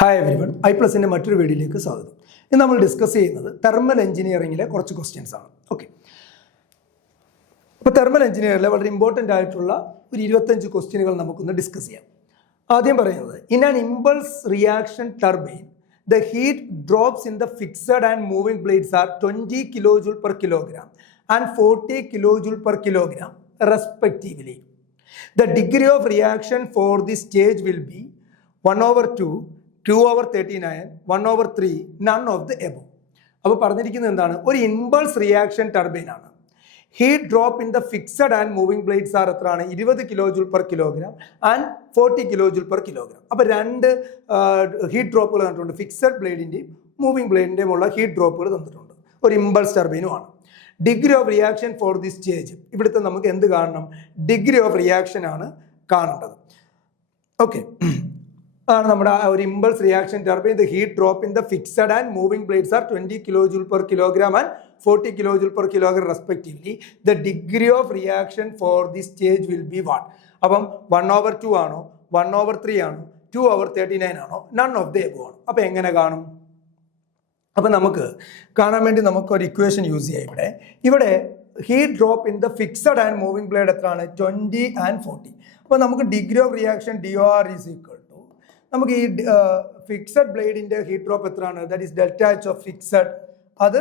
Hi everyone, ഐപ്ലസിൻ്റെ മറ്റൊരു വീഡിയോയിലേക്ക് സ്വാഗതം. ഇന്ന് നമ്മൾ ഡിസ്കസ് ചെയ്യുന്നത് തെർമൽ എഞ്ചിനീയറിംഗിലെ കുറച്ച് ക്വസ്റ്റ്യൻസ് ആണ്. ഓക്കെ, അപ്പോൾ തെർമൽ എഞ്ചിനീയറിംഗിലെ വളരെ ഇമ്പോർട്ടൻ്റ് ആയിട്ടുള്ള ഒരു 25 ക്വസ്റ്റ്യനുകൾ നമുക്കൊന്ന് ഡിസ്കസ് ചെയ്യാം. ആദ്യം പറയുന്നത്, in an impulse reaction turbine the heat drops in the fixed and moving blades are 20 kJ per kilogram and 40 kJ per kilogram respectively. The degree of reaction for this stage will be 1/2, 2/39, 1/3, none of the above. അപ്പോൾ പറഞ്ഞിരിക്കുന്നത് എന്താണ്? ഒരു impulse reaction turbine ആണ്. Heat drop in the fixed and moving blades are എത്രയാണ്? 20 kJ per kilogram and 40 kJ per kilogram. അപ്പോൾ രണ്ട് heat ഡ്രോപ്പുകൾ തന്നിട്ടുണ്ട്. ഫിക്സഡ് ബ്ലേഡിൻ്റെയും മൂവിംഗ് ബ്ലേഡിൻ്റെയും ഉള്ള ഹീറ്റ് ഡ്രോപ്പുകൾ തന്നിട്ടുണ്ട്. ഒരു ഇമ്പൾസ് ടർബൈനുമാണ്. Degree of reaction for the stage, ഇവിടുത്തെ നമുക്ക് എന്ത് കാണണം? ഡിഗ്രി ഓഫ് റിയാക്ഷൻ ആണ് കാണേണ്ടത്. ഓക്കെ, ആണ് നമ്മുടെ ഒരു impulse reaction turbine. The heat drop in the fixed and moving blades are 20 kJ per kilogram and 40 kJ per kilogram respectively. The degree of reaction for this stage will be what? അപ്പം 1/2 ആണോ, 1/3 ആണോ, 2/39 ആണോ, none of the above ആണോ? അപ്പം എങ്ങനെ കാണും? അപ്പം നമുക്ക് കാണാൻ വേണ്ടി നമുക്ക് ഒരു ഇക്വേഷൻ യൂസ് ചെയ്യാം. ഇവിടെ heat drop in the fixed and moving blade എത്രയാണ്? 20 and 40. അപ്പോൾ നമുക്ക് degree of reaction DOR is equal to, നമുക്ക് ഈ ഫിക്സഡ് ബ്ലേഡിൻ്റെ ഹീറ്റ് ഡ്രോപ്പ് എത്രയാണ്? That is delta H of fixed, അത്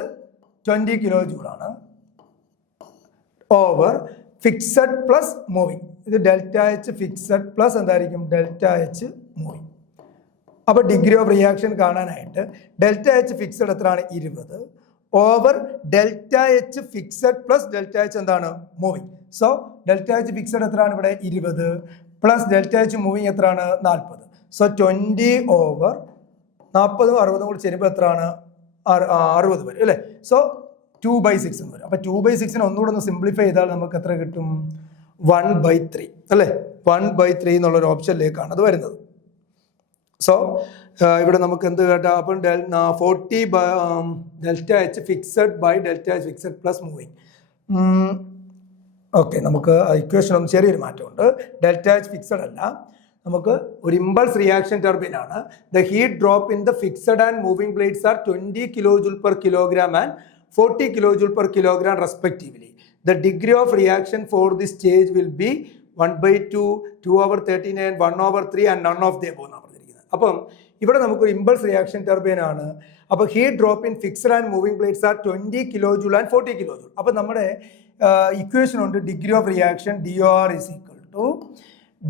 20 kJ ആണ്, ഓവർ ഫിക്സഡ് പ്ലസ് മൂവിങ്. ഇത് ഡെൽറ്റ എച്ച് ഫിക്സഡ് പ്ലസ് എന്തായിരിക്കും? Delta H moving. അപ്പോൾ ഡിഗ്രി ഓഫ് റിയാക്ഷൻ കാണാനായിട്ട് ഡെൽറ്റ എച്ച് ഫിക്സഡ് എത്രയാണ്? 20 over delta H fixed plus delta H എന്താണ്? Moving. So delta H fixed എത്രയാണ് ഇവിടെ? 20 പ്ലസ് ഡെൽറ്റ എച്ച് മൂവിങ് എത്രയാണ്? 40. So 20 over 40 60 കൂടി ചേരുമ്പോൾ എത്രയാണ്? 60 വരും അല്ലേ? സോ 2/6 എന്ന് വരും. അപ്പോൾ 2/6 ഒന്നുകൂടെ ഒന്ന് സിംപ്ലിഫൈ ചെയ്താൽ നമുക്ക് എത്ര കിട്ടും? 1/3 അല്ലേ? 1/3 എന്നുള്ളൊരു ഓപ്ഷനിലേക്കാണ് അത് വരുന്നത്. സോ ഇവിടെ നമുക്ക് എന്ത് കേട്ടാ? അപ്പം 40 delta H fixed by delta H fixed plus moving. Okay, നമുക്ക് ഇക്വേഷൻ ഒന്ന് ചെറിയൊരു മാറ്റമുണ്ട്. ഡെൽറ്റ എച്ച് ഫിക്സഡ് അല്ല, നമുക്ക് ഒരു ഇമ്പൾസ് റിയാക്ഷൻ ടർബൈൻ ആണ്. The heat drop in the fixed and moving blades are 20 kJ per kilogram and 40 kJ per kilogram respectively. The degree of reaction for this stage will be 1/2, 2/39, 1/3 and none of the above എന്നാണ് പറഞ്ഞിരിക്കുന്നത്. അപ്പം ഇവിടെ നമുക്കൊരു impulse reaction turbine ആണ്. അപ്പോൾ heat drop in fixed and moving blades are 20 kJ and 40 kJ. അപ്പം നമ്മുടെ equation ഉണ്ട്, degree of reaction DOR is equal to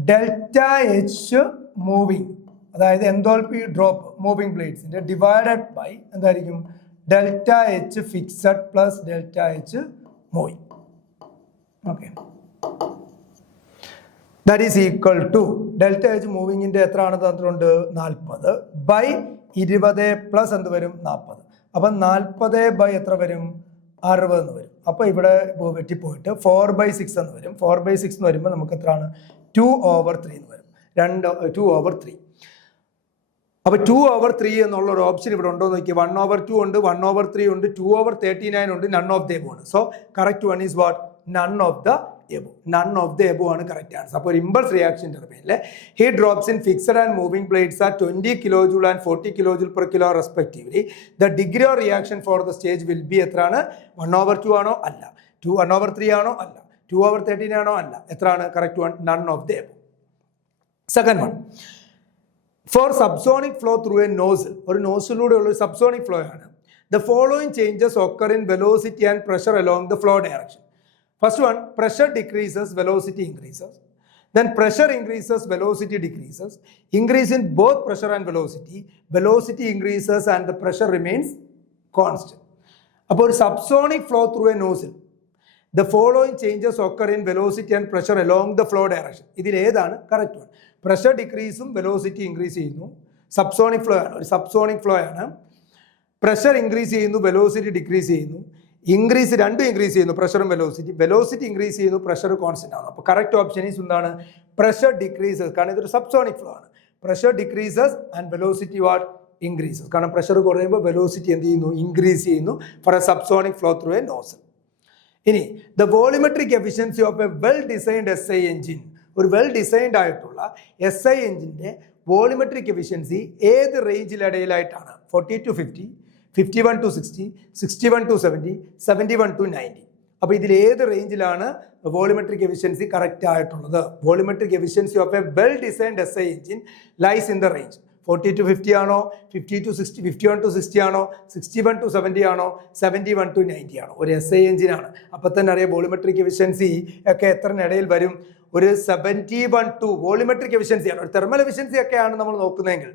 delta H moving, അതായത് എന്തോൾപി ഡ്രോപ്പ് മൂവിംഗ് ബ്ലേഡ്സിന്റെ ഡിവൈഡഡ് ബൈ എന്തായിരിക്കും? Delta H fixed plus delta H moving. Okay, that is equal to delta H മൂവിങ്ങിന്റെ എത്ര ആണ് തന്നിട്ടുണ്ട്? 40 ബൈ 20 പ്ലസ് എന്ത് വരും? 40. അപ്പം 40 ബൈ എത്ര വരും? 60 എന്ന് വരും. അപ്പോൾ ഇവിടെ വെട്ടിപ്പോയിട്ട് 4/6 എന്ന് വരും. 4/6 എന്ന് വരുമ്പോൾ നമുക്ക് എത്രയാണ്? 2/3 എന്ന് വരും. 2/3. അപ്പോൾ 2/3 എന്നുള്ള ഒരു ഓപ്ഷൻ ഇവിടെ ഉണ്ടോ എന്ന് നോക്കി. 1/2 ഉണ്ട്, 1/3 ഉണ്ട്, 2/39 ഉണ്ട്, നൺ ഓഫ് ദ എബോ ആണ്. So correct one is what? None of the above. None of the above ആണ് കറക്റ്റ് ആൻസർ. അപ്പോൾ ഒരു ഇമ്പൾസ് റിയാക്ഷൻ ടർബൈനിലെ heat drops in fixed and moving blades are 20 kJ and 40 kJ per kilo respectively. The degree of reaction for the stage will be എത്രയാണ്? 1/2 ആണോ? അല്ല. 1/3 ആണോ? അല്ല. 2/39 ആണോ? അല്ല. എത്രയാണ് correct one? None of the above. Second one, four subsonic flow through a nozzle, ഒരു നോസിലൂടെ ഉള്ള ഒരു സബ്സോണിക് ഫ്ലോ ആണ്. The following changes occur in velocity and pressure along the flow direction. First one, pressure decreases, velocity increases. Then pressure increases, velocity decreases. Increase in both pressure and velocity. Velocity increases and the pressure remains constant. അപ്പോൾ ഒരു subsonic flow through a nozzle the following changes occur in velocity and pressure along the flow direction. ഇതിൽ ഏതാണ് correct one? Pressure ഡിക്രീസും velocity increase ചെയ്യുന്നു. Subsonic flow ആണ്, ഒരു subsonic flow ആണ്. Pressure increase ചെയ്യുന്നു, വെലോസിറ്റി ഡിക്രീസ് ചെയ്യുന്നു. രണ്ടും ഇൻക്രീസ് ചെയ്യുന്നു, പ്രഷറും വെലോസിറ്റി ഇൻക്രീസ് ചെയ്യുന്നു, പ്രഷർ കോൺസ്റ്റന്റ് ആണ്. അപ്പോൾ കറക്റ്റ് ഓപ്ഷൻ ഈസ് എന്താണ്? Pressure decreases. കാരണം ഇതൊരു സബ്സോണിക് ഫ്ലോ ആണ്. Pressure decreases and velocity what? Increases. കാരണം പ്രഷർ കുറയുമ്പോൾ വെലോസിറ്റി എന്ത് ചെയ്യുന്നു? ഇൻക്രീസ് ചെയ്യുന്നു for a subsonic flow through a nozzle. ഇനി the volumetric efficiency of a well designed SI engine, ഒരു വെൽ ഡിസൈൻഡ് ആയിട്ടുള്ള SI എഞ്ചിൻ്റെ വോളിമെട്രിക് എഫിഷ്യൻസി ഏത് റേഞ്ചിലിടയിലായിട്ടാണ്? 40 to 50, 51 to 60, 61 to 70, 71 to 90. അപ്പോൾ ഇതിൽ ഏത് റേഞ്ചിലാണ് വോളിമെട്രിക് എഫിഷ്യൻസി കറക്റ്റ് ആയിട്ടുള്ളത്? Volumetric efficiency of a well designed SI engine lies in the range 40 to 50 ആണോ, 50 to 60, 51 to 60 ആണോ, 61 to 70 ആണോ, 71 to 90 ആണോ? ഒരു SI എഞ്ചിനാണ്. അപ്പോൾ തന്നെ അറിയാം വോളിമെട്രിക് എഫിഷ്യൻസി ഒക്കെ എത്രനിടയിൽ വരും? ഒരു 71 to വോളിമെട്രിക് എഫിഷ്യൻസിയാണ്. ഒരു തെർമൽ എഫിഷ്യൻസി ഒക്കെയാണ് നമ്മൾ നോക്കുന്നതെങ്കിൽ,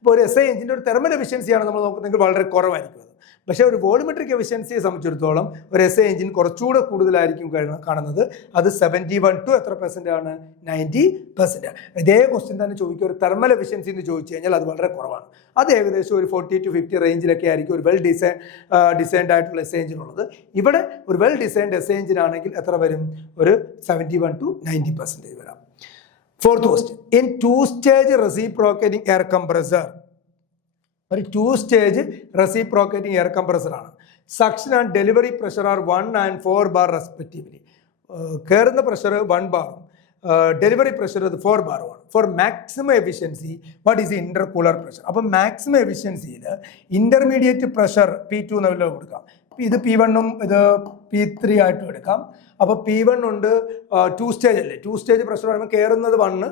ഇപ്പോൾ ഒരു SI എഞ്ചിൻ്റെ ഒരു തെർമൽ എഫിഷ്യൻസിയാണ് നമ്മൾ നോക്കുന്നതെങ്കിൽ വളരെ കുറവായിരിക്കും. പക്ഷേ ഒരു വോളിമെട്രിക് എഫിഷ്യൻസിയെ സംബന്ധിച്ചിടത്തോളം ഒരു SI എഞ്ചിൻ കുറച്ചുകൂടെ കൂടുതലായിരിക്കും കാണുന്നത്. അത് 71 to എത്ര പെർസെൻ്റ് ആണ്? 90%. ഇതേ ക്വസ്റ്റ്യൻ തന്നെ ചോദിക്കുക, ഒരു തെർമൽ എഫിഷ്യൻസി എന്ന് ചോദിച്ചു കഴിഞ്ഞാൽ അത് വളരെ കുറവാണ്. അത് ഏകദേശം ഒരു 40 to 50 റേഞ്ചിലൊക്കെ ആയിരിക്കും ഒരു വെൽ ഡിസൈൻഡ് ആയിട്ടുള്ള SI എഞ്ചിനുള്ളത്. ഇവിടെ ഒരു വെൽ ഡിസൈൻഡ് SI എഞ്ചിനാണെങ്കിൽ എത്ര വരും? ഒരു 71 to 90% വരാം. Fourth question, in 2-stage reciprocating air compressor, ഒരു 2-stage റെസിപ്രോക്കേറ്റിംഗ് എയർ കംപ്രസർ ആണ്. Suction and delivery pressure are 1 and 4 bar respectively. കയറുന്ന പ്രഷർ 1 ബാറും ഡെലിവറി പ്രഷർ 4 ബാറുമാണ്. For maximum efficiency what is intercooler pressure? അപ്പം മാക്സിമം എഫിഷ്യൻസിയിൽ intermediate pressure P2 ലെവലിൽ കൊടുക്കാം. ഇത് P1 ഇത് P3 ആയിട്ടും എടുക്കാം. അപ്പോൾ P1 ഉണ്ട്, 2-stage അല്ലേ, 2-stage പ്രഷർ പറയുമ്പോൾ കയറുന്നത് 1,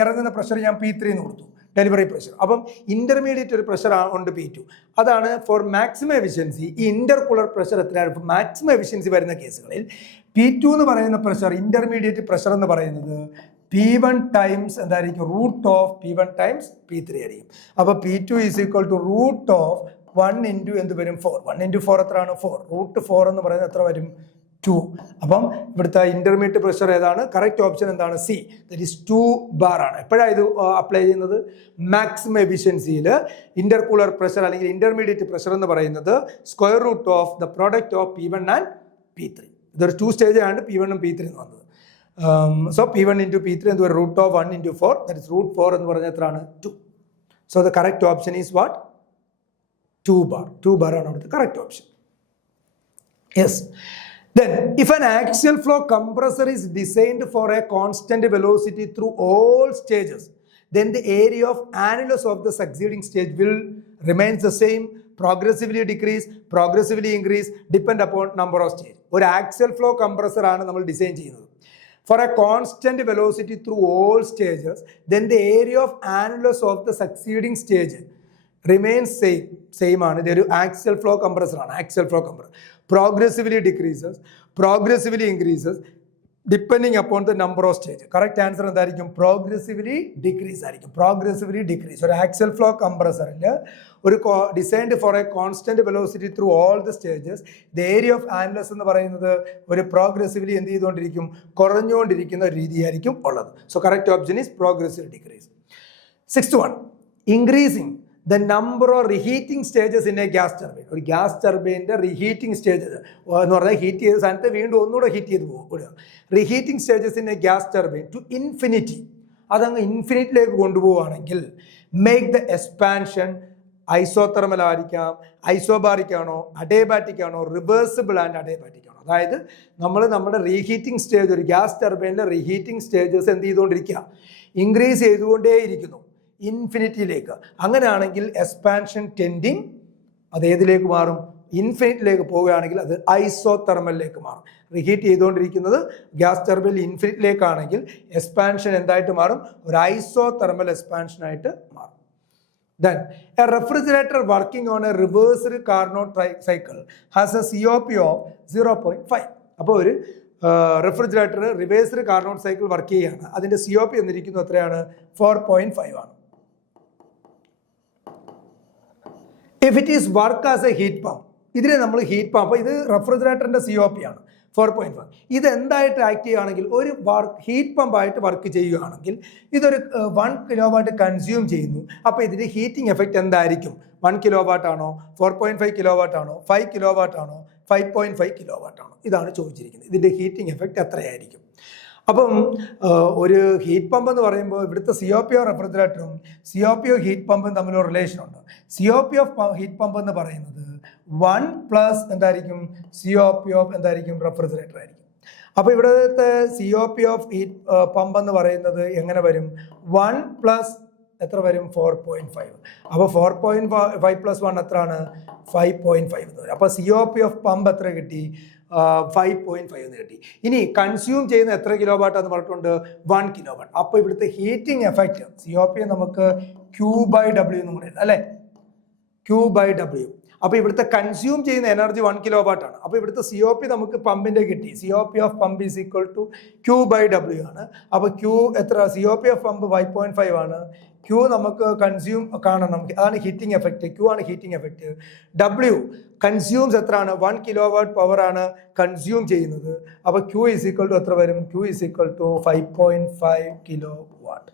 ഇറങ്ങുന്ന പ്രഷർ ഞാൻ P3 എന്ന് കൊടുത്തു, ഡെലിവറി പ്രഷർ. അപ്പം ഇന്റർമീഡിയറ്റ് ഒരു പ്രഷർ ഉണ്ട് P2. അതാണ് ഫോർ മാക്സിമം എഫിഷ്യൻസി. ഈ ഇന്റർകൂളർ പ്രഷർ എത്രയാണ്? ഇപ്പോൾ മാക്സിമം എഫിഷ്യൻസി വരുന്ന കേസുകളിൽ P2 എന്ന് പറയുന്ന പ്രഷർ, ഇന്റർമീഡിയറ്റ് പ്രഷർ എന്ന് പറയുന്നത് P1 ടൈംസ് എന്തായിരിക്കും? Root of P1 times P3 ആയിരിക്കും. അപ്പോൾ P2 is equal to root of 1 into എന്ത് വരും? 4. 1 into 4 എത്രയാണ്? 4. റൂട്ട് 4 എന്ന് പറയുന്നത് എത്ര വരും? 2. അപ്പം ഇവിടുത്തെ ഇന്റർമീഡിയറ്റ് പ്രഷർ ഏതാണ്? കറക്റ്റ് ഓപ്ഷൻ എന്താണ്? സി, ദറ്റ് ഈസ് 2 bar ആണ്. എപ്പോഴാണ് ഇത് അപ്ലൈ ചെയ്യുന്നത്? മാക്സിമം എഫിഷ്യൻസിയിൽ ഇന്റർകൂളർ പ്രഷർ അല്ലെങ്കിൽ ഇന്റർമീഡിയറ്റ് പ്രഷർ എന്ന് പറയുന്നത് square root of the product of P1 and P3. ഇതൊരു 2-stage ആണ് P1 ഉം P3 എന്ന് വന്നത്. സോ P1 into P3 എന്ത് വരും? Root of 1 into 4, that is root 4 എന്ന് പറഞ്ഞാൽ എത്രയാണ്? 2. So the correct option is what? 2 bar. 2 bar ആണ് അവിടുത്തെ correct option. Yes. Then, if an axial flow compressor is designed for a constant velocity through all stages, then the area of annulus of the succeeding stage will remain the same, progressively decrease, progressively increase, depend upon number of stages. ഒരു axial flow compressor ആണ് നമ്മൾ design ചെയ്യുന്നത്. For a constant velocity through all stages, then the area of annulus of the succeeding stage remains same ആണ്. ഇതൊരു axial flow compressor ആണ്. Axial flow compressor progressively decreases, progressively increases, depending upon the number of stages. Correct answer എന്തായിരിക്കും? Progressively decrease ആയിരിക്കും. Progressively decrease. ഒരു axial flow കംപ്രസറിൽ ഒരു designed for A constant velocity through all the stages, the area of annulus എന്ന് പറയുന്നത് ഒരു progressively എന്ത് ചെയ്തുകൊണ്ടിരിക്കും? കുറഞ്ഞുകൊണ്ടിരിക്കുന്ന രീതിയായിരിക്കും ഉള്ളത്. So correct option is progressive decrease. 6th one, increasing the number of reheating stages in a gas turbine. ഒരു gas ടർബൈൻ്റെ reheating stages എന്ന് പറഞ്ഞാൽ heat ചെയ്ത സ്ഥാനത്ത് വീണ്ടും ഒന്നുകൂടെ ഹീറ്റ് ചെയ്ത് പോകും. Reheating stages in a gas turbine to infinity, അതങ്ങ് ഇൻഫിനിറ്റിലേക്ക് കൊണ്ടുപോവുകയാണെങ്കിൽ മേക്ക് ദ എക്സ്പാൻഷൻ ഐസോതെർമൽ ആയിരിക്കാം, ഐസോബാറിക് ആണോ, അഡേബാറ്റിക് ആണോ, റിവേഴ്സിബിൾ ആൻഡ് അഡേബാറ്റിക് ആണോ? അതായത് നമ്മുടെ റീഹീറ്റിംഗ് സ്റ്റേജ്, ഒരു ഗ്യാസ് ടർബൈനിലെ റീഹീറ്റിംഗ് സ്റ്റേജസ് എന്ത് ചെയ്തുകൊണ്ടിരിക്കുക? ഇൻക്രീസ് ചെയ്തുകൊണ്ടേയിരിക്കുന്നു ഇൻഫിനിറ്റിയിലേക്ക്. അങ്ങനെയാണെങ്കിൽ എക്സ്പാൻഷൻ ടെൻഡിങ് അത് ഏതിലേക്ക് മാറും? ഇൻഫിനിറ്റിലേക്ക് പോവുകയാണെങ്കിൽ അത് ഐസോതെർമലിലേക്ക് മാറും. റീഹീറ്റ് ചെയ്തുകൊണ്ടിരിക്കുന്നത് ഗ്യാസ് ടർബൈൻ ഇൻഫിനിറ്റിലേക്കാണെങ്കിൽ എക്സ്പാൻഷൻ എന്തായിട്ട് മാറും? ഒരു ഐസോതെർമൽ എക്സ്പാൻഷനായിട്ട് മാറും. Then a refrigerator working on a reversed Carnot cycle has a COP of 0.5. അപ്പോൾ ഒരു refrigerator reversed Carnot cycle work ചെയ്യുകയാണ്. അതിൻ്റെ COP എന്നിരിക്കുന്നത് എത്രയാണ്? 4.5 ആണ്. If it is work as A heat pump, ഇതിനെ നമ്മൾ ഹീറ്റ് പമ്പ്, ഇത് റെഫ്രിജറേറ്ററിൻ്റെ COP ആണ് 4.5. ഇത് എന്തായിട്ട് ആക്ട് ചെയ്യുകയാണെങ്കിൽ ഒരു ഹീറ്റ് പമ്പായിട്ട് വർക്ക് ചെയ്യുകയാണെങ്കിൽ ഇതൊരു 1 kW കൺസ്യൂം ചെയ്യുന്നു. അപ്പോൾ ഇതിൻ്റെ ഹീറ്റിംഗ് എഫക്റ്റ് എന്തായിരിക്കും? 1 kW ആണോ, 4.5 kW ആണോ, 5 kW ആണോ, 5.5 kW ആണോ? ഇതാണ് ചോദിച്ചിരിക്കുന്നത്. ഇതിൻ്റെ ഹീറ്റിംഗ് എഫക്റ്റ് എത്രയായിരിക്കും? അപ്പം ഒരു ഹീറ്റ് പമ്പ് എന്ന് പറയുമ്പോൾ ഇവിടുത്തെ COP ഓഫ് റെഫ്രിജറേറ്ററും COP ഓഫ് ഹീറ്റ് പമ്പും തമ്മിലൊരു റിലേഷൻ ഉണ്ട്. COP ഓഫ് ഹീറ്റ് പമ്പ് എന്ന് പറയുന്നത് 1 പ്ലസ് എന്തായിരിക്കും? COP ഓഫ് എന്തായിരിക്കും? റെഫ്രിജറേറ്റർ ആയിരിക്കും. അപ്പോൾ ഇവിടുത്തെ COP ഓഫ് ഹീറ്റ് പമ്പ് എന്ന് പറയുന്നത് എങ്ങനെ വരും? 1 പ്ലസ് എത്ര വരും 4.5. അപ്പോൾ 4.5 + 1 എത്രയാണ് 5.5 എന്ന് വരും. അപ്പോൾ COP ഓഫ് പമ്പ് എത്ര കിട്ടി 5.5 എന്ന് കിട്ടി. ഇനി കൺസ്യൂം ചെയ്യുന്ന എത്ര കിലോ വാട്ട് എന്ന് പറഞ്ഞിട്ടുണ്ട് 1 കിലോ വാട്ട്. അപ്പോൾ ഇവിടുത്തെ ഹീറ്റിംഗ് എഫക്റ്റ് COP നമുക്ക് Q/W എന്ന് പറയുന്നത് അല്ലേ, Q/W. അപ്പോൾ ഇവിടുത്തെ കൺസ്യൂം ചെയ്യുന്ന എനർജി 1 കിലോ വാട്ട് ആണ്. അപ്പോൾ ഇവിടുത്തെ COP നമുക്ക് പമ്പിന്റെ കിട്ടി. COP of pump is equal to Q/W ആണ്. അപ്പോൾ Q എത്ര COP ഓഫ് പമ്പ് 5.5 ആണ്. Q നമുക്ക് കൺസ്യൂം കാണണം, അതാണ് ഹീറ്റിംഗ് എഫക്റ്റ്. Q ആണ് ഹീറ്റിംഗ് എഫക്റ്റ്. W കൺസ്യൂംസ് എത്രയാണ് 1 കിലോ വാട്ട് പവർ ആണ് കൺസ്യൂം ചെയ്യുന്നത്. അപ്പോൾ Q ഈസ് ഈക്വൽ ടു എത്ര വരും Q is equal to 5.5 kilo watt.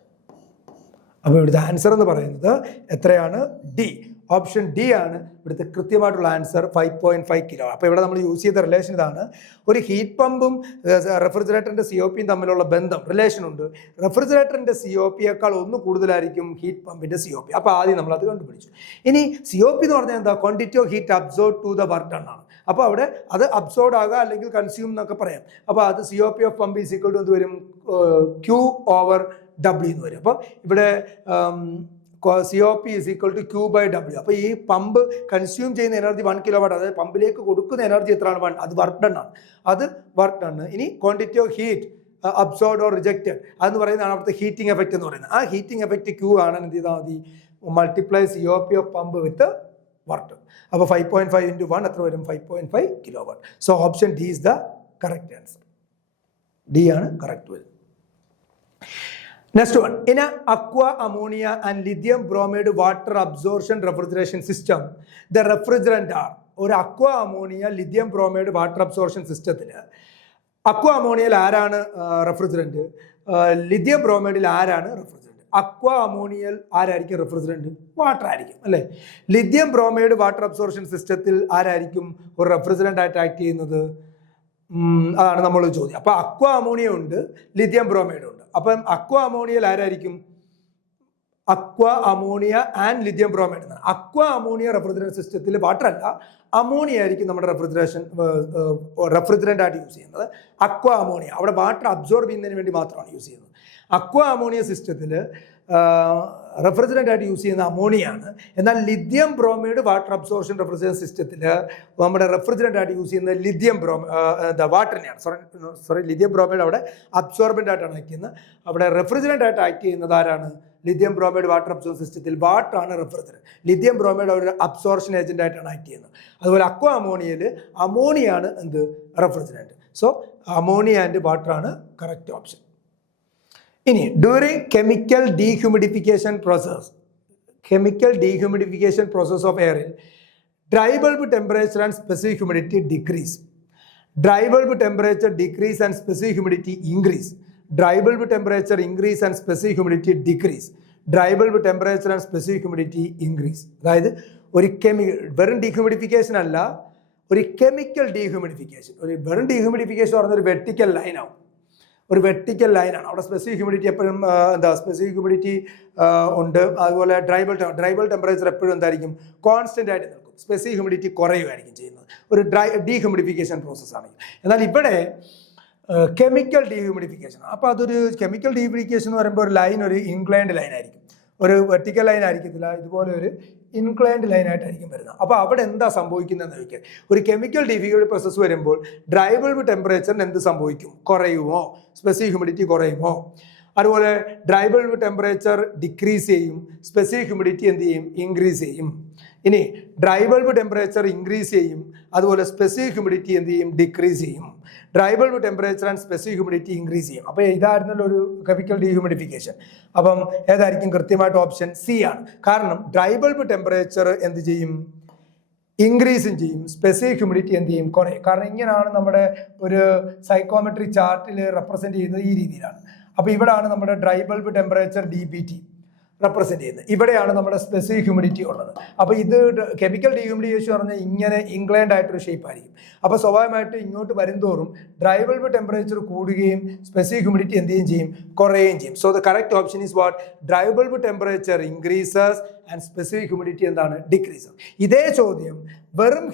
അപ്പോൾ ഇവിടുത്തെ ആൻസർ എന്ന് പറയുന്നത് എത്രയാണ് D. ഓപ്ഷൻ D ആണ് ഇവിടുത്തെ കൃത്യമായിട്ടുള്ള ആൻസർ 5.5 കിലോ. അപ്പോൾ ഇവിടെ നമ്മൾ യൂസ് ചെയ്ത റിലേഷൻ ഇതാണ്. ഒരു ഹീറ്റ് പമ്പും റെഫ്രിജറേറ്ററിൻ്റെ COPയും തമ്മിലുള്ള ബന്ധം റിലേഷൻ ഉണ്ട്. റെഫ്രിജറേറ്ററിൻ്റെ COPയേക്കാൾ ഒന്ന് കൂടുതലായിരിക്കും ഹീറ്റ് പമ്പിൻ്റെ COP. അപ്പോൾ ആദ്യം നമ്മൾ അത് കണ്ടുപിടിച്ചു. ഇനി COP എന്ന് പറഞ്ഞാൽ എന്താ quantity of heat absorb to the work done ആണ്. അപ്പോൾ അവിടെ അത് അബ്സോർബ് ആകുക അല്ലെങ്കിൽ കൺസ്യൂം എന്നൊക്കെ പറയാം. അപ്പോൾ അത് COP of pump is equal to എന്ത് വരും Q/W എന്ന് വരും. അപ്പോൾ ഇവിടെ COP is equal to Q/W. അപ്പോൾ ഈ പമ്പ് കൺസ്യൂം ചെയ്യുന്ന എനർജി 1 കിലോ വാട്ട്, അതായത് പമ്പിലേക്ക് കൊടുക്കുന്ന എനർജി എത്രയാണ് 1, അത് വർക്ക് ഡൺ ആണ്. അത് വർക്ക് ഡൺ. ഇനി quantity of heat absorb or rejected അതെന്ന് പറയുന്നതാണ് അവിടുത്തെ ഹീറ്റിംഗ് എഫക്റ്റ് എന്ന് പറയുന്നത്. ആ ഹീറ്റിംഗ് എഫക്റ്റ് Q ആണ്. എന്ത് ചെയ്താൽ മതി multiply COP of pump with work. അപ്പോൾ 5.5 × 1 എത്ര വരും 5.5 kilo what. So option D is the correct answer. D ആണ് കറക്റ്റ് വരും. Next one, in an aqua ammonia and lithium bromide water absorption refrigeration system, the refrigerant are ഒരു aqua ammonia lithium bromide water absorption സിസ്റ്റത്തിൽ aqua അമോണിയയിൽ ആരാണ് refrigerant, lithium ബ്രോമൈഡിൽ ആരാണ് refrigerant? Aqua അമോണിയൽ ആരായിരിക്കും refrigerant? Water ആയിരിക്കും അല്ലേ. Lithium bromide water absorption സിസ്റ്റത്തിൽ ആരായിരിക്കും ഒരു റെഫ്രിജറൻ്റ് ആയിട്ട് ആക്ട് ചെയ്യുന്നത്? അതാണ് നമ്മൾ ചോദ്യം. അപ്പോൾ അക്വ അമോണിയ ഉണ്ട്, ലിഥിയം ബ്രോമൈഡ് ഉണ്ട്. അപ്പം അക്വ അമോണിയയിൽ ആരായിരിക്കും? Aqua ammonia and lithium bromide എന്നാണ്. അക്വ അമോണിയ റെഫ്രിജറേഷൻ സിസ്റ്റത്തിൽ വാട്ടർ അല്ല, അമോണിയ ആയിരിക്കും നമ്മുടെ റെഫ്രിജറൻ്റ് ആയിട്ട് യൂസ് ചെയ്യുന്നത്. അക്വ അമോണിയ അവിടെ വാട്ടർ അബ്സോർബ് ചെയ്യുന്നതിന് വേണ്ടി മാത്രമാണ് യൂസ് ചെയ്യുന്നത്. അക്വ അമോണിയ സിസ്റ്റത്തിൽ റെഫ്രിജറൻ്റ് ആയിട്ട് യൂസ് ചെയ്യുന്ന അമോണിയാണ്. എന്നാൽ lithium bromide water absorption refrigeration സിസ്റ്റത്തിൽ നമ്മുടെ റെഫ്രിജറൻ്റ് ആയിട്ട് യൂസ് ചെയ്യുന്നത് ലിഥിയം വാട്ടറിനെയാണ്. സോറി ലിഥിയം ബ്രോമൈഡ് അവിടെ അബ്സോർബൻ്റ് ആയിട്ടാണ് ആക്ട് ചെയ്യുന്നത്. അവിടെ റെഫ്രിജറൻ്റ് ആയിട്ട് ആക്ട് ചെയ്യുന്നത് ആരാണ്? ലിഥിയം ബ്രോമൈഡ് വാട്ടർ അബ്സോർപ്ഷൻ സിസ്റ്റത്തിൽ വാട്ടറാണ് റെഫ്രിജറൻ്റ്. ലിഥിയം ബ്രോമൈഡ് ഒരു അബ്സോർപ്ഷൻ ഏജൻ്റ് ആയിട്ടാണ് ആക്ട് ചെയ്യുന്നത്. അതുപോലെ അക്വ അമോണിയയിൽ അമോണിയാണ് എന്ത് റെഫ്രിജറൻ്റ്. സോ അമോണിയ ആൻഡ് വാട്ടറാണ് കറക്റ്റ് ഓപ്ഷൻ. ഇനി during chemical dehumidification process of എയറിൽ dry bulb temperature and specific humidity decrease. Dry bulb temperature decrease and specific humidity increase. Dry bulb temperature increase and specific humidity decrease. Dry bulb temperature and specific humidity increase. അതായത് ഒരു വെറും dehumidification അല്ല, ഒരു chemical dehumidification. ഒരു വെറും dehumidification പറഞ്ഞ ഒരു vertical ലൈനാവും, ഒരു വെർട്ടിക്കൽ ലൈനാണ്. അവിടെ സ്പെസിഫിക് ഹ്യൂമിഡിറ്റി എപ്പോഴും സ്പെസിഫിക് ഹ്യൂമിഡിറ്റി ഉണ്ട്. അതുപോലെ ഡ്രൈ ബൾബ് ടെമ്പറേച്ചർ എപ്പോഴും എന്തായിരിക്കും കോൺസ്റ്റൻ്റ് ആയിട്ട് നിൽക്കും. സ്പെസിഫിക് ഹ്യൂമിഡിറ്റി കുറയുമായിരിക്കും ചെയ്യുന്നത് ഒരു ഡീഹ്യൂമിഡിഫിക്കേഷൻ പ്രോസസ്സാണെങ്കിൽ. എന്നാൽ ഇവിടെ കെമിക്കൽ ഡീഹ്യൂമിഡിഫിക്കേഷൻ. അപ്പോൾ അതൊരു കെമിക്കൽ ഡീഹ്യൂമിഡിഫിക്കേഷൻ എന്ന് പറയുമ്പോൾ ഒരു ലൈൻ ഒരു ഇൻക്ലൈൻഡ് ലൈൻ ആയിരിക്കും, ഒരു വെർട്ടിക്കൽ ലൈൻ ആയിരിക്കത്തില്ല, ഇതുപോലെ ഒരു ഇൻക്ലൈൻഡ് ലൈനായിട്ടായിരിക്കും വരുന്നത്. അപ്പോൾ അവിടെ എന്താ സംഭവിക്കുന്നതെന്ന് ചോദിക്കുക. ഒരു കെമിക്കൽ ഡീഹ്യൂമിഡിഫിക്കേഷൻ പ്രോസസ്സ് വരുമ്പോൾ ഡ്രൈ ബൾബ് ടെമ്പറേച്ചറിന് എന്ത് സംഭവിക്കും? കുറയുമോ? സ്പെസിഫിക് ഹ്യൂമിഡിറ്റി കുറയുമോ? അതുപോലെ ഡ്രൈ ബൾബ് ടെമ്പറേച്ചർ ഡിക്രീസ് ചെയ്യും, സ്പെസിഫിക് ഹ്യൂമിഡിറ്റി എന്ത് ചെയ്യും? ഇൻക്രീസ് ചെയ്യും. ഇനി ഡ്രൈ ബൾബ് ടെമ്പറേച്ചർ ഇൻക്രീസ് ചെയ്യും, അതുപോലെ സ്പെസിഫിക് ഹ്യൂമിഡിറ്റി എന്ത് ചെയ്യും? ഡിക്രീസ് ചെയ്യും. Dry bulb temperature and specific humidity increase ചെയ്യും. അപ്പോൾ ഇതായിരുന്നല്ലോ ഒരു കെമിക്കൽ ഡീഹ്യൂമിഡിഫിക്കേഷൻ. അപ്പം ഏതായിരിക്കും കൃത്യമായിട്ട്? ഓപ്ഷൻ സി ആണ്. കാരണം ഡ്രൈ ബൾബ് ടെമ്പറേച്ചർ എന്ത് ചെയ്യും? ഇൻക്രീസും ചെയ്യും, സ്പെസിഫിക് ഹ്യൂമിഡിറ്റി എന്ത് ചെയ്യും? കുറയും. കാരണം ഇങ്ങനെയാണ് നമ്മുടെ ഒരു സൈക്കോമെട്രി ചാർട്ടിൽ റെപ്രസെൻറ്റ് ചെയ്യുന്നത്, ഈ രീതിയിലാണ്. അപ്പോൾ ഇവിടെയാണ് നമ്മുടെ dry bulb temperature DBT represent ചെയ്യുന്നത്. ഇവിടെയാണ് നമ്മുടെ സ്പെസിഫിക് ഹ്യൂമിഡിറ്റി ഉള്ളത്. അപ്പോൾ ഇത് കെമിക്കൽ ഡീഹ്യൂമിഡിഫിക്കേഷൻ പറഞ്ഞാൽ ഇങ്ങനെ ഇൻക്ലൈൻഡ് ആയിട്ടൊരു ഷേപ്പ് ആയിരിക്കും. അപ്പോൾ സ്വാഭാവികമായിട്ട് ഇങ്ങോട്ട് വരുംതോറും ഡ്രൈ ബൾബ് ടെമ്പറേച്ചർ കൂടുകയും സ്പെസിഫിക് ഹ്യൂമിഡിറ്റി എന്ത് ചെയ്യും? കുറയുകയും ചെയ്യും. So the correct option is what? Dry bulb temperature increases and specific humidity എന്താണ്? ഡിക്രീസസ്. ഇതേ ചോദ്യം വെറും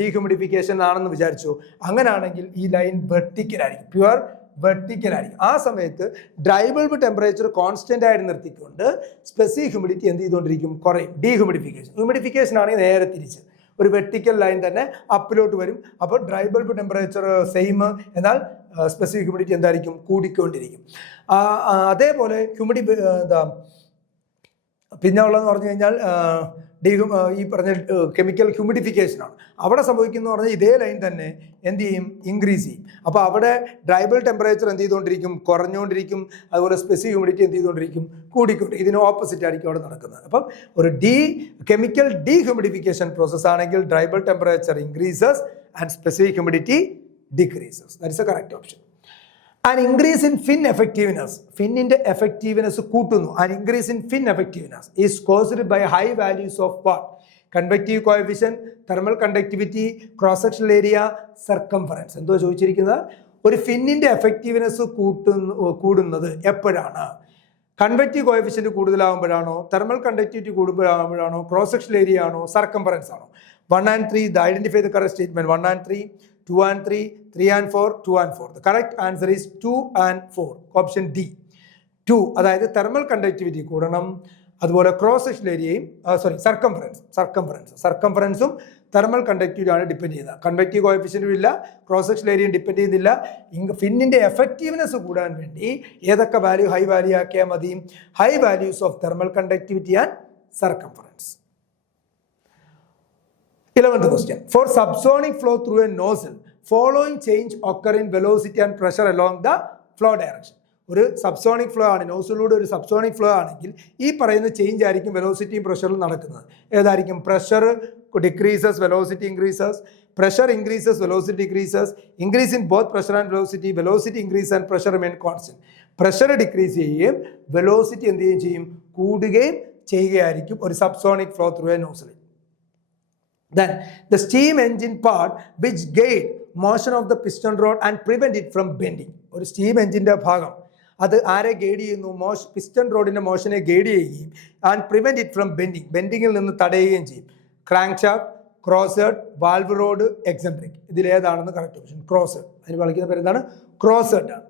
ഡീഹ്യൂമിഡിഫിക്കേഷൻ ആണെന്ന് വിചാരിച്ചു. അങ്ങനെയാണെങ്കിൽ ഈ ലൈൻ വെർട്ടിക്കൽ ആയിരിക്കും, പ്യുവർ വെർട്ടിക്കൽ ആയിരിക്കും. ആ സമയത്ത് ഡ്രൈ ബൾബ് ടെമ്പറേച്ചർ കോൺസ്റ്റന്റ് ആയിട്ട് നിർത്തിക്കൊണ്ട് സ്പെസിഫിക് ഹ്യൂമിഡിറ്റി എന്ത് ചെയ്തുകൊണ്ടിരിക്കും? കുറയും. ഡീഹ്യൂമിഡിഫിക്കേഷൻ. ഹ്യൂമിഡിഫിക്കേഷൻ ആണെങ്കിൽ നേരെ തിരിച്ച് ഒരു വെർട്ടിക്കൽ ലൈൻ തന്നെ അപ്പിലോട്ട് വരും. അപ്പോൾ ഡ്രൈ ബൾബ് ടെമ്പറേച്ചർ സെയിം, എന്നാൽ സ്പെസിഫിക് ഹ്യൂമിഡിറ്റി എന്തായിരിക്കും? കൂടിക്കൊണ്ടിരിക്കും. അതേപോലെ പിന്നെ ഉള്ളതെന്ന് പറഞ്ഞു കഴിഞ്ഞാൽ ഈ പറഞ്ഞ കെമിക്കൽ ഹ്യൂമിഡിഫിക്കേഷനാണ്. അവിടെ സംഭവിക്കുന്നത് പറഞ്ഞാൽ ഇതേ ലൈൻ തന്നെ എന്ത് ചെയ്യും? ഇൻക്രീസ് ചെയ്യും. അപ്പോൾ അവിടെ ഡ്രൈ ബൾബ് ടെമ്പറേച്ചർ എന്ത് ചെയ്തുകൊണ്ടിരിക്കും? കുറഞ്ഞുകൊണ്ടിരിക്കും. അതുപോലെ സ്പെസിഫിക് ഹ്യൂമിഡിറ്റി എന്ത് ചെയ്തുകൊണ്ടിരിക്കും? കൂടിക്കൊണ്ടിരിക്കും. ഇതിന് ഓപ്പോസിറ്റ് ആയിരിക്കും അവിടെ നടക്കുന്നത്. അപ്പം ഒരു കെമിക്കൽ ഡീഹ്യൂമിഡിഫിക്കേഷൻ പ്രോസസ് ആണെങ്കിൽ dry bulb temperature increases and specific humidity decreases. That is a correct option. An increase in fin effectiveness, ഫിന്നിന്റെ എഫക്റ്റീവ്നെസ് കൂട്ടുന്നു. An increase in fin effectiveness is caused by high values of what? Convective coefficient, thermal conductivity, cross sectional area, circumference. എന്തോ ചോദിച്ചിരിക്കുന്നത്? ഒരു ഫിന്നിന്റെ effectiveness കൂടുന്നത് എപ്പോഴാണ്? Convective coefficient കൂടുതലാകുമ്പോഴാണോ, thermal conductivity കൂടുമ്പോഴാണോ, cross sectional area ആണോ, സർക്കംഫറൻസ് ആണോ? 1 and 3, identify the correct statement. 1 and 3, 2 and 3, 3 and 4, 2 and 4. The correct answer is 2 and 4. Option D. 2, അതായത് തെർമൽ കണ്ടക്ടിവിറ്റി കൂടണം, അതുപോലെ ക്രോസ് സെക്ഷണൽ ഏരിയയും സർക്കംഫറൻസും തെർമൽ കണ്ടക്ടിവിറ്റി ആണ് ഡിപ്പെൻഡ് ചെയ്യുന്നത്. കൺവെക്റ്റീവ് കോഎഫിഷ്യന്റും ഇല്ല, ക്രോസ് സെക്ഷണൽ ഏരിയയും ഡിപ്പെൻഡ് ചെയ്യുന്നില്ല. ഫിന്നിന്റെ എഫക്റ്റീവ്നെസ് കൂടാൻ വേണ്ടി ഏതൊക്കെ വാല്യൂ ഹൈ വാല്യൂ ആക്കിയാൽ മതി? High values of thermal conductivity and circumference. 11th question. For subsonic flow through a nozzle, following change occur in velocity and pressure along the flow direction. ഒരു subsonic flow ആണ്, നോസിലൂടെ ഒരു subsonic flow ആണെങ്കിൽ ഈ പറയുന്ന change ആയിരിക്കും വെലോസിറ്റിയും പ്രഷറിലും നടക്കുന്നത്. ഏതായിരിക്കും? Pressure decreases, velocity increases. Pressure increases, velocity decreases. Increase in both pressure and velocity. Velocity increase and pressure remain constant. Pressure decrease ചെയ്യുകയും വെലോസിറ്റി എന്ത് ചെയ്യുകയും ചെയ്യും? കൂടുകയും ചെയ്യുകയായിരിക്കും ഒരു subsonic flow through a nozzle. Then the steam engine part which guide motion of the piston rod and prevent it from bending. ഒരു steam എഞ്ചിന്റെ ഭാഗം അത് ആരെ ഗൈഡ് ചെയ്യുന്നു? പിസ്റ്റൺ റോഡിന്റെ മോഷനെ ഗൈഡ് ചെയ്യുകയും ആൻഡ് പ്രിവെന്റ് ഇറ്റ് ഫ്രം ബെൻഡിങ്ങിൽ നിന്ന് തടയുകയും ചെയ്യും. Crank shaft, crosshead, valve rod, eccentric. ഇതിലേതാണെന്ന് കറക്റ്റ് ഓപ്ഷൻ? ക്രോസേഡ്. അതിന് വിളിക്കുന്ന പേര് എന്താണ്? ക്രോസേഡ് ആണ്.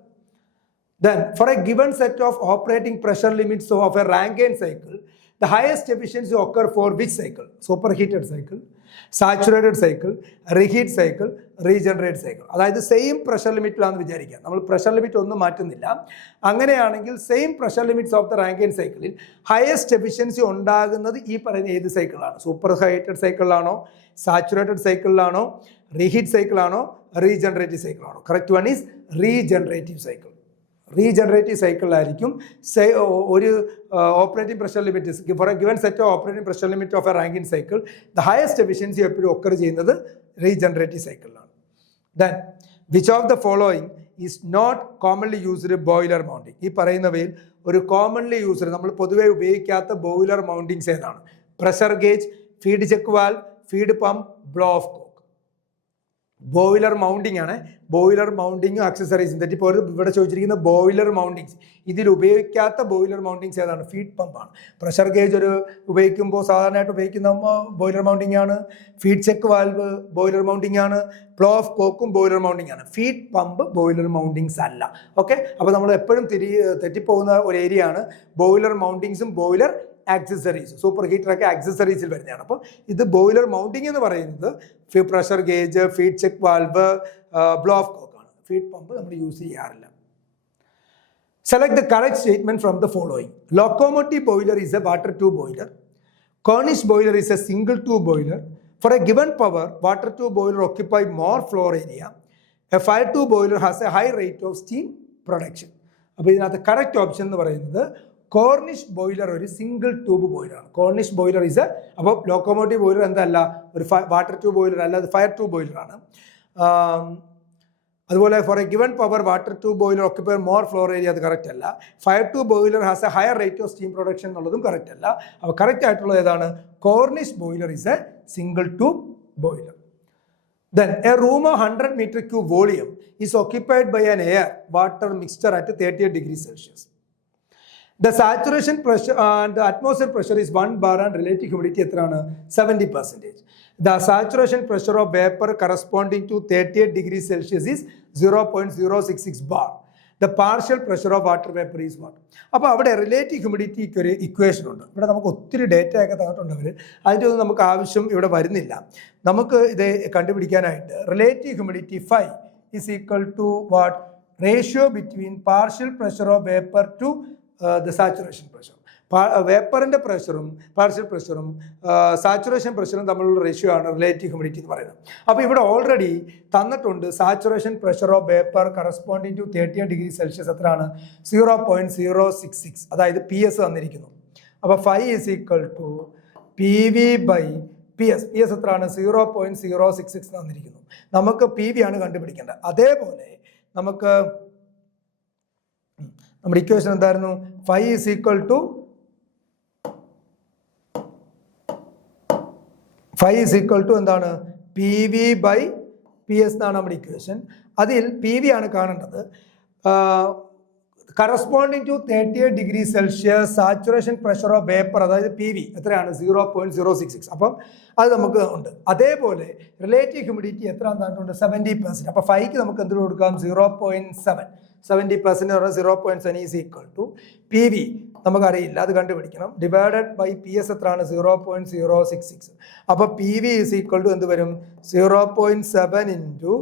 Then for a given set of operating pressure limits of a Rankine cycle, the highest efficiency occur for which cycle? Superheated cycle, saturated cycle, reheat cycle, regenerate cycle. അതായത് same pressure ലിമിറ്റിലാണെന്ന് വിചാരിക്കുക. നമ്മൾ pressure limit ഒന്നും മാറ്റുന്നില്ല. അങ്ങനെയാണെങ്കിൽ same pressure limits of the Rankine സൈക്കിളിൽ highest efficiency ഉണ്ടാകുന്നത് ഈ പറയുന്ന ഏത് സൈക്കിളാണ്? സൂപ്പർ ഹീറ്റഡ് സൈക്കിളിലാണോ, സാച്ചുറേറ്റഡ് സൈക്കിളിലാണോ, റീഹീറ്റ് സൈക്കിളാണോ, റീജനറേറ്റീവ് സൈക്കിളാണോ? Correct one is regenerative cycle. Regenerative സൈക്കിളിലായിരിക്കും ഒരു operating pressure limit for a given set of operating pressure limit of a Rankine cycle the highest efficiency എപ്പോഴും ഒക്കർ ചെയ്യുന്നത് റീജനറേറ്റീവ് സൈക്കിളിലാണ്. Then which of the following is not commonly used boiler mounting? ഈ പറയുന്നവയിൽ ഒരു commonly used നമ്മൾ പൊതുവെ ഉപയോഗിക്കാത്ത boiler mountings ഏതാണ്? Pressure gauge, feed check valve, feed pump, blow off cock. Boiler mounting ആണ്. ബോയിലർ മൗണ്ടിങ്ങും അക്സസറീസും തെറ്റിപ്പോൾ ഇവിടെ ചോദിച്ചിരിക്കുന്ന ബോയിലർ മൗണ്ടിങ്സ്. ഇതിൽ ഉപയോഗിക്കാത്ത ബോയിലർ മൗണ്ടിങ്സ് ഏതാണ്? ഫീഡ് പമ്പാണ്. പ്രഷർ ഗേജ് ഒരു ഉപയോഗിക്കുമ്പോൾ സാധാരണയായിട്ട് ഉപയോഗിക്കുന്ന ബോയിലർ മൗണ്ടിങ് ആണ്. Feed check valve boiler mounting ആണ്. ഫ്ലോ ഓഫ് കോക്കും ബോയിലർ മൗണ്ടിങ് ആണ്. ഫീഡ് പമ്പ് ബോയിലർ മൗണ്ടിങ്സ് അല്ല. ഓക്കെ, അപ്പോൾ നമ്മൾ എപ്പോഴും തെറ്റിപ്പോകുന്ന ഒരു ഏരിയ ആണ് ബോയിലർ മൗണ്ടിങ്സും ബോയിലർ ആക്സസറീസ്. സൂപ്പർ ഹീറ്ററൊക്കെ ആക്സസറീസിൽ വരുന്നതാണ്. അപ്പോൾ ഇത് ബോയിലർ മൗണ്ടിങ് എന്ന് പറയുന്നത് pressure gauge, feed check valve, blow off cock ആണ്. ഫീഡ് പമ്പ് നമ്മൾ യൂസ് ചെയ്യാറില്ല. Select the correct statement from the following. Locomotive boiler is a water tube boiler. Cornish boiler is a single tube boiler. For a given power, water tube boiler occupy more floor area. A fire tube boiler has a high rate of steam production. അപ്പോൾ ഇതിനകത്ത് correct option എന്ന് പറയുന്നത് Cornish boiler ഒരു single tube ബോയിലറാണ്. Cornish boiler is അപ്പോൾ locomotive boiler എന്തല്ല, ഒരു water tube boiler അല്ല, അത് ഫയർ ട്യൂബ് ബോയിലറാണ്. അതുപോലെ for a given power water tube boiler occupy more floor area, അത് കറക്റ്റ് അല്ല. Fire tube boiler has a higher rate of steam production എന്നുള്ളതും കറക്റ്റ് അല്ല. അപ്പോൾ കറക്റ്റ് ആയിട്ടുള്ളത് ഏതാണ്? Cornish boiler is a single tube boiler. Then a room of 100 meter cube volume is occupied by an air water mixture at 38 degrees Celsius. The saturation pressure and the atmosphere pressure is 1 bar and relative humidity എത്രയാണ്? 70%. The saturation pressure of vapor corresponding to 38 degrees Celsius is 0.066 bar. The partial pressure of water vapour is what. അപ്പോൾ അവിടെ relative ഹ്യൂമിഡിറ്റിക്ക് ഒരു equation ഉണ്ട്. ഇവിടെ നമുക്ക് ഒത്തിരി ഡേറ്റയൊക്കെ തന്നിട്ടുണ്ട് അവർ, അതിൻ്റെ ഒന്നും നമുക്ക് ആവശ്യം ഇവിടെ വരുന്നില്ല. നമുക്ക് ഇത് കണ്ടുപിടിക്കാനായിട്ട് relative humidity phi is equal to what, ratio between partial pressure of vapour to the saturation pressure. വേപ്പറിൻ്റെ പ്രഷറും പാർഷ്യൽ പ്രഷറും സാച്ചുറേഷൻ പ്രഷറും തമ്മിലുള്ള റേഷ്യോ ആണ് റിലേറ്റീവ് ഹ്യൂമിഡിറ്റി എന്ന് പറയുന്നത്. അപ്പോൾ ഇവിടെ ഓൾറെഡി തന്നിട്ടുണ്ട് saturation pressure of vapour corresponding to 38°C എത്രയാണ്, 0.066, അതായത് PS തന്നിരിക്കുന്നു. അപ്പോൾ phi is equal to PV by PS. PS എത്രയാണ്, 0.066 തന്നിരിക്കുന്നു. നമുക്ക് PV ആണ് കണ്ടുപിടിക്കേണ്ടത്. അതേപോലെ നമുക്ക് നമ്മുടെ ഇക്വേഷൻ എന്തായിരുന്നു, ഫൈ ഈസ് ഈക്വൽ ടു എന്താണ്, PV ബൈ PS എന്നാണ് നമ്മുടെ ഇക്വേഷൻ. അതിൽ PV ആണ് കാണേണ്ടത്. Corresponding to 38°C saturation pressure of vapour, അതായത് PV എത്രയാണ്, 0.066. അപ്പം അത് നമുക്ക് ഉണ്ട്. അതേപോലെ റിലേറ്റീവ് ഹ്യൂമിഡിറ്റി എത്ര തന്നിട്ടുണ്ട്, 70%. അപ്പോൾ ഫൈക്ക് നമുക്ക് എന്ത് കൊടുക്കാം, 0.7. 70% എന്ന് പറഞ്ഞാൽ 0.7 ഈസ് ഈക്വൽ ടു PV നമുക്കറിയില്ല, അത് കണ്ടുപിടിക്കണം, ഡിവൈഡഡ് ബൈ PS എത്രയാണ്, 0.066. അപ്പോൾ PV ഈസ് ഈക്വൽ ടു എന്ത് വരും, 0.7 ഇൻറ്റു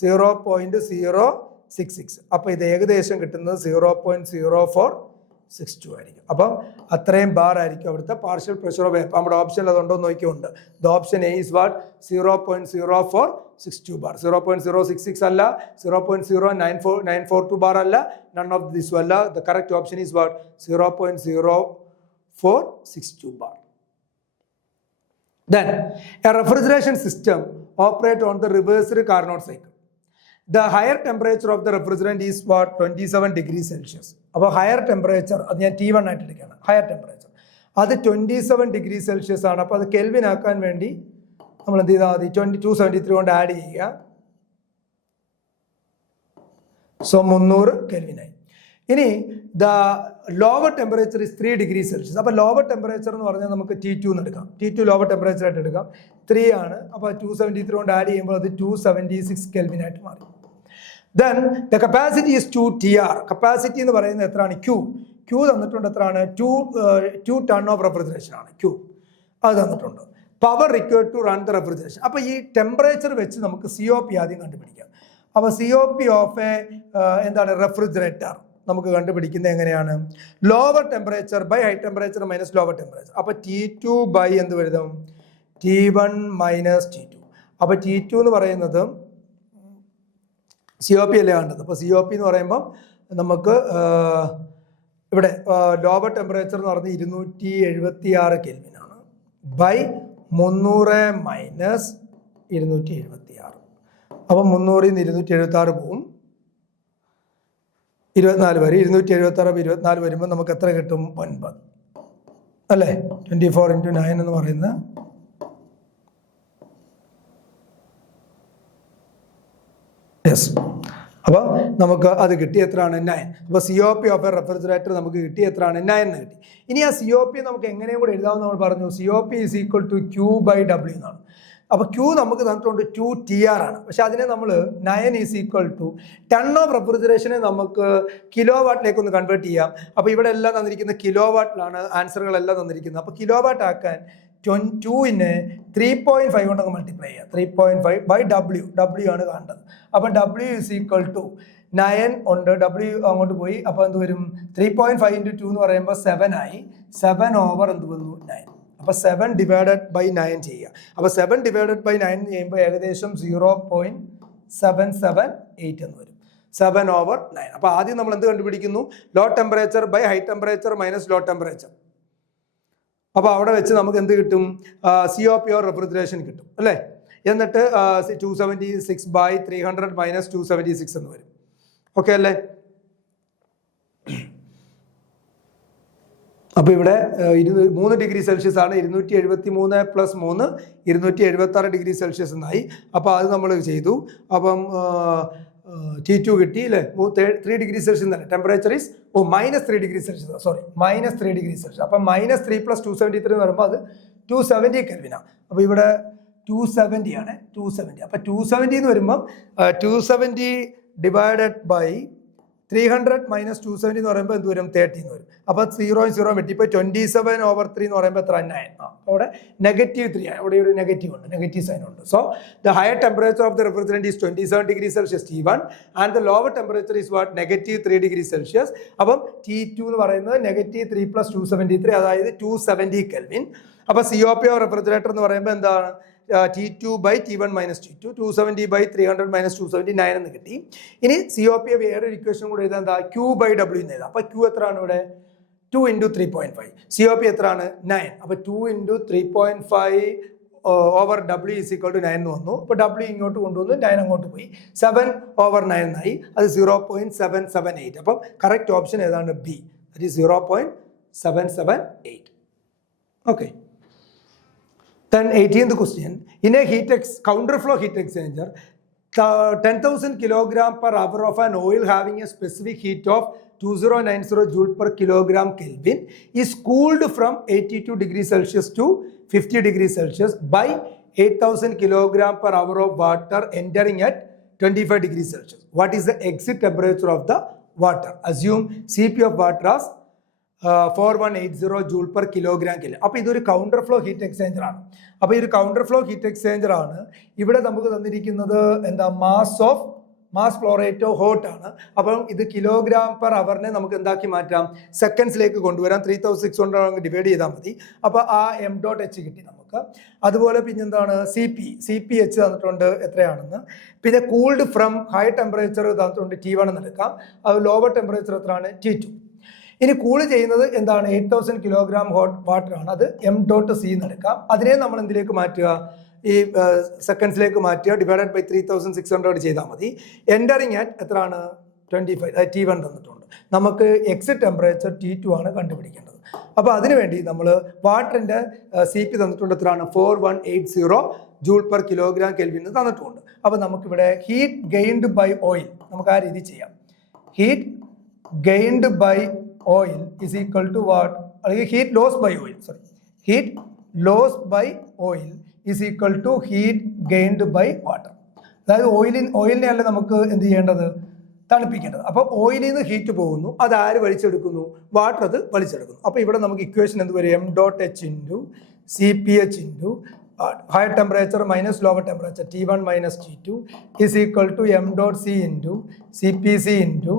0.066. അപ്പോൾ ഇത് ഏകദേശം കിട്ടുന്നത് 0.0462 ആയിരിക്കും. അപ്പം അത്രയും ബാർ ആയിരിക്കും അവിടുത്തെ പാർഷ്യൽ പ്രഷർ ഓഫ് വേപ്പർ. നമ്മുടെ ഓപ്ഷനിൽ അതുണ്ടോ എന്ന് നോക്കിയുണ്ട്. The option A is what, 0.0462 bar. 0.066 അല്ല, 0.0942 ബാർ അല്ല, നൺ ഓഫ് ദിസ് അല്ല. The correct option is what, 0.0462 bar. Then a refrigeration system operates on the reversed Carnot cycle. The higher temperature of the refrigerant is what, 27°C. അപ്പോൾ higher temperature, അത് ഞാൻ T1 ആയിട്ട് എടുക്കുകയാണ്. Higher temperature അത് 27°C ആണ്. അപ്പോൾ അത് kelvin ആക്കാൻ വേണ്ടി നമ്മൾ എന്ത് ചെയ്താൽ മതി, 273 കൊണ്ട് ആഡ് ചെയ്യുക. സോ 300 കെൽവിനായി. ഇനി the lower temperature is 3°C. അപ്പോൾ ലോവർ ടെമ്പറേച്ചർ എന്ന് പറഞ്ഞാൽ നമുക്ക് T2 എന്ന് എടുക്കാം. T2 ലോവർ ടെമ്പറേച്ചർ ആയിട്ട് എടുക്കാം. 3 ആണ്. അപ്പോൾ 273 കൊണ്ട് ആഡ് ചെയ്യുമ്പോൾ അത് 276 കെൽവിനായിട്ട് മാറി. Then the capacity is 2TR. Capacity എന്ന് പറയുന്നത് എത്രയാണ്, Q തന്നിട്ടുണ്ട്. എത്രയാണ്, 2 ടൺ ഓഫ് റെഫ്രിജറേഷൻ ആണ് Q, അത് തന്നിട്ടുണ്ട്. Power required to run the refrigeration. അപ്പോൾ ഈ ടെമ്പറേച്ചർ വെച്ച് നമുക്ക് COP ആദ്യം കണ്ടുപിടിക്കാം. അപ്പോൾ COP ഓഫ് എന്താണ്, റെഫ്രിജറേറ്റർ നമുക്ക് കണ്ടുപിടിക്കുന്നത് എങ്ങനെയാണ്, lower temperature by high temperature minus lower temperature. അപ്പോൾ T2 ബൈ എന്ത് വരുന്നു, T1 മൈനസ് T2. അപ്പോൾ T2 എന്ന് പറയുന്നത് COP അല്ലേ വേണ്ടത്. അപ്പോൾ COP എന്ന് പറയുമ്പം നമുക്ക് ഇവിടെ ലോവർ ടെമ്പറേച്ചർ എന്ന് പറഞ്ഞാൽ 276 കെൽവിനാണ്, ബൈ 300 മൈനസ് 276. അപ്പം 300 നിന്ന് 276 പോവും, 24 വരെ. 276 24 വരുമ്പോൾ നമുക്ക് എത്ര കിട്ടും, 9 അല്ലേ. 24 × 9 എന്ന് പറയുന്നത് യെസ്. അപ്പോൾ നമുക്ക് അത് കിട്ടി, എത്രയാണ്, 9. അപ്പോൾ COP ഓഫ് എ റെഫ്രിജറേറ്റർ നമുക്ക് കിട്ടി, എത്രയാണ്, 9 എന്ന് കിട്ടി. ഇനി ആ COP നമുക്ക് എങ്ങനെയും കൂടെ എഴുതാമെന്ന് നമ്മൾ പറഞ്ഞു. COP is equal to Q by W എന്നാണ്. അപ്പോൾ Q നമുക്ക് തന്നിട്ടുണ്ട് 2TR ആണ്. പക്ഷെ അതിനെ നമ്മൾ 9 is equal to ton of റെഫ്രിജറേഷനെ നമുക്ക് കിലോ വാട്ടിലേക്ക് ഒന്ന് കൺവേർട്ട് ചെയ്യാം. അപ്പോൾ ഇവിടെ എല്ലാം തന്നിരിക്കുന്നത് കിലോ വാട്ടിലാണ് ആൻസറുകളെല്ലാം തന്നിരിക്കുന്നത്. അപ്പോൾ കിലോ വാട്ട് ആക്കാൻ 2നെ 3.5 കൊണ്ടൊക്കെ മൾട്ടിപ്ലൈ ചെയ്യാം. 3.5 ബൈ W ആണ് കാണേണ്ടത്. അപ്പോൾ W ഈസ് ഈക്വൽ ടു 9 ഉണ്ട്, W അങ്ങോട്ട് പോയി. അപ്പോൾ എന്ത് വരും, 3.5 × 2 എന്ന് പറയുമ്പോൾ 7 ആയി. 7 ഓവർ എന്ത് വന്നു, 9. അപ്പോൾ 7 ഡിവൈഡഡ് ബൈ 9 ചെയ്യുക. അപ്പോൾ 7 ഡിവൈഡഡ് ബൈ 9 ചെയ്യുമ്പോൾ ഏകദേശം 0.778 എന്ന് വരും. 7 ഓവർ 9. അപ്പോൾ ആദ്യം നമ്മൾ എന്ത് കണ്ടുപിടിക്കുന്നു, low temperature by high temperature minus low temperature. അപ്പോൾ അവിടെ വെച്ച് നമുക്ക് എന്ത് കിട്ടും, COP ഓർ റെഫ്രിജറേഷൻ കിട്ടും അല്ലേ. എന്നിട്ട് 276 ബൈ 300 മൈനസ് 276 എന്ന് വരും. ഓക്കെ അല്ലേ. അപ്പോൾ ഇവിടെ 3°C ആണ്. 273 പ്ലസ് 3 276°C എന്നായി. അപ്പോൾ അത് നമ്മൾ ചെയ്തു. അപ്പം T2 കിട്ടി അല്ലേ, 3°C എന്നല്ലേ. Temperature is -3°C, sorry -3°C. അപ്പം -3 + 273 എന്ന് പറയുമ്പോൾ അത് 270 കെൽവിനാണ്. അപ്പോൾ ഇവിടെ 270 ആണ്, 270. അപ്പം 270 എന്ന് വരുമ്പം 270 ഡിവൈഡഡ് ബൈ 300 മൈനസ് 270 എന്ന് പറയുമ്പോൾ എന്ത് വരും 30 എന്ന് വരും. അപ്പോൾ 0 വെട്ടി. ഇപ്പോൾ 27/3 എന്ന് പറയുമ്പോൾ എത്ര 9. അവിടെ -3 ആണ്. അവിടെ ഒരു നെഗറ്റീവ് ഉണ്ട്, നെഗറ്റീവ് സൈൻ ഉണ്ട്. So the higher temperature of the refrigerant is 27 degree Celsius T1 and the lower temperature is what -3 degree Celsius. അപ്പം T2 എന്ന് പറയുന്നത് -3 + 273, അതായത് 270 കെൽവിൻ. അപ്പോൾ COP ഓഫ് റെഫ്രിജറേറ്റർ എന്ന് പറയുമ്പോൾ എന്താണ് T2/T1 - T2, 270/300 - 279 എന്ന് കിട്ടി. ഇനി COP വേറൊരു ഇക്വേഷൻ കൂടെ എഴുതാൻ എന്താ Q/W എന്ന് എഴുതാം. അപ്പോൾ Q എത്രയാണ് ഇവിടെ 2 × 3.5. COP എത്രയാണ് 9. അപ്പോൾ 2 × 3.5 ഓവർ W = 9 എന്ന് വന്നു. അപ്പോൾ W ഇങ്ങോട്ട് കൊണ്ടുവന്നു, 9 അങ്ങോട്ട് പോയി, 7/9 ആയി. അത് 0.778. അപ്പം കറക്റ്റ് ഓപ്ഷൻ ഏതാണ് B, that is 0.778. Okay. Then 18th question, in a counterflow heat exchanger, 10,000 kg/hour of an oil having a specific heat of 2090 joule per kilogram Kelvin is cooled from 82 degrees Celsius to 50 degrees Celsius by 8,000 kg/hour of water entering at 25 degrees Celsius. What is the exit temperature of the water? Assume CP of water as 4180 joule per kilogram kelvin. അപ്പോൾ ഇതൊരു counter flow heat exchanger ആണ്. അപ്പോൾ ഈ ഒരു counter flow heat exchanger ആണ്. ഇവിടെ നമുക്ക് തന്നിരിക്കുന്നത് എന്താ മാസ് ഫ്ലോ റേറ്റ് ഹോട്ട് ആണ്. അപ്പം ഇത് kg/h നമുക്ക് എന്താക്കി മാറ്റാം, സെക്കൻഡ്സിലേക്ക് കൊണ്ടുവരാം. 3600 ഡിവൈഡ് ചെയ്താൽ മതി. അപ്പോൾ ആ m.h കിട്ടി നമുക്ക്. അതുപോലെ പിന്നെന്താണ് CPH തന്നിട്ടുണ്ട് എത്രയാണെന്ന്. പിന്നെ കൂൾഡ് ഫ്രം ഹൈ ടെമ്പറേച്ചർ തന്നിട്ടുണ്ട് T1 എന്ന് എടുക്കാം. അത് ലോവർ ടെമ്പറേച്ചർ എത്രയാണ് T2. ഇനി കൂൾ ചെയ്യുന്നത് എന്താണ് 8000 കിലോഗ്രാം ഹോട്ട് വാട്ടർ ആണ്. അത് m.c എന്ന് എടുക്കാം. അതിനെ നമ്മൾ എന്തിലേക്ക് മാറ്റുക, ഈ സെക്കൻഡ്സിലേക്ക് മാറ്റുക, ഡിവൈഡഡ് ബൈ 3600 ചെയ്താൽ മതി. എൻ്ററിങ് അറ്റ് എത്രയാണ് 25, T1 തന്നിട്ടുണ്ട്. നമുക്ക് എക്സിറ്റ് ടെമ്പറേച്ചർ T2 ആണ് കണ്ടുപിടിക്കേണ്ടത്. അപ്പോൾ അതിനുവേണ്ടി നമ്മൾ വാട്ടറിൻ്റെ CP തന്നിട്ടുണ്ട് എത്രയാണ് 4180 ജൂൾ പെർ കിലോഗ്രാം കെൽവിൻ തന്നിട്ടുണ്ട്. അപ്പോൾ നമുക്കിവിടെ ഹീറ്റ് ഗെയിൻഡ് ബൈ ഓയിൽ നമുക്ക് ആ രീതി ചെയ്യാം. Heat gained by oil is equal to what? Heat loss by oil. Heat loss by oil is equal to heat gained by water. അതായത് ഓയിലിനെ അല്ല നമുക്ക് എന്ത് ചെയ്യേണ്ടത്, തണുപ്പിക്കേണ്ടത്. അപ്പോൾ ഓയിലിൽ നിന്ന് ഹീറ്റ് പോകുന്നു, അത് ആര് വലിച്ചെടുക്കുന്നു, വാട്ടർ അത് വലിച്ചെടുക്കുന്നു. അപ്പോൾ ഇവിടെ നമുക്ക് ഇക്വേഷൻ എന്ത് വരും, m.h × CPH × higher temperature minus lower temperature T1 - T2 is equal to m.c × CPC ×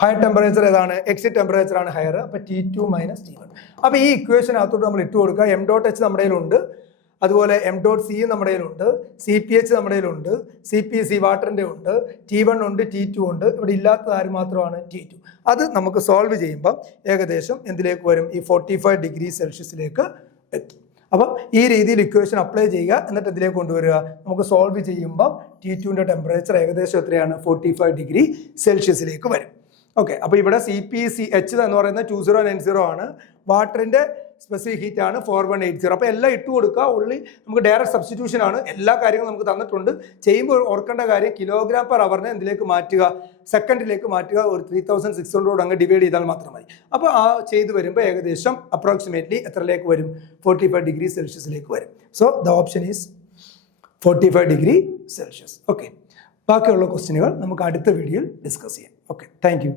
higher temperature ഏതാണ്, എക്സിറ്റ് ടെമ്പറേച്ചർ ആണ് ഹയർ. അപ്പോൾ T2 - T1. അപ്പോൾ ഈ ഇക്വേഷനകത്തോട്ട് നമ്മൾ ഇട്ട് കൊടുക്കുക. m.h നമ്മുടെ കയ്യിലുണ്ട്, അതുപോലെ m.c നമ്മുടെ കയ്യിലുണ്ട്, CPH നമ്മുടെ കയ്യിലുണ്ട്, CPC വാട്ടറിൻ്റെ ഉണ്ട്, T1 ഉണ്ട്, T2 ഉണ്ട്. ഇവിടെ ഇല്ലാത്തത് ആര് മാത്രമാണ് T2. അത് നമുക്ക് സോൾവ് ചെയ്യുമ്പോൾ ഏകദേശം എന്തിലേക്ക് വരും, ഈ 45 ഡിഗ്രി സെൽഷ്യസിലേക്ക് എത്തും. അപ്പം ഈ രീതിയിൽ ഇക്വേഷൻ അപ്ലൈ ചെയ്യുക, എന്നിട്ട് ഇതിലേക്ക് കൊണ്ടുവരിക. നമുക്ക് സോൾവ് ചെയ്യുമ്പോൾ T2ൻ്റെ ടെമ്പറേച്ചർ ഏകദേശം എത്രയാണ് 45 ഡിഗ്രി സെൽഷ്യസിലേക്ക് വരും. ഓക്കെ. അപ്പോൾ ഇവിടെ CPH എന്ന് പറയുന്നത് 2090 ആണ്. വാട്ടറിൻ്റെ സ്പെസിഫിക് ഹീറ്റ് ആണ് 4180. അപ്പോൾ എല്ലാം ഇട്ട് കൊടുക്കുക. ഉള്ളി നമുക്ക് ഡയറക്റ്റ് സബ്സ്റ്റിറ്റ്യൂഷൻ ആണ്. എല്ലാ കാര്യങ്ങളും നമുക്ക് തന്നിട്ടുണ്ട്. ചെയ്യുമ്പോൾ ഓർക്കേണ്ട കാര്യം kg/h എന്തിലേക്ക് മാറ്റുക, സെക്കൻഡിലേക്ക് മാറ്റുക. ഒരു 3600 അങ്ങ് ഡിവൈഡ് ചെയ്താൽ മാത്രം മതി. അപ്പോൾ ആ ചെയ്ത് വരുമ്പോൾ ഏകദേശം അപ്രോക്സിമേറ്റ്ലി എത്രയിലേക്ക് വരും, 45 ഡിഗ്രി സെൽഷ്യസിലേക്ക് വരും. So the option is 45 degree Celsius. Okay. ബാക്കിയുള്ള ക്വസ്റ്റ്യനുകൾ നമുക്ക് അടുത്ത വീഡിയോയിൽ ഡിസ്കസ് ചെയ്യാം. Okay, thank you.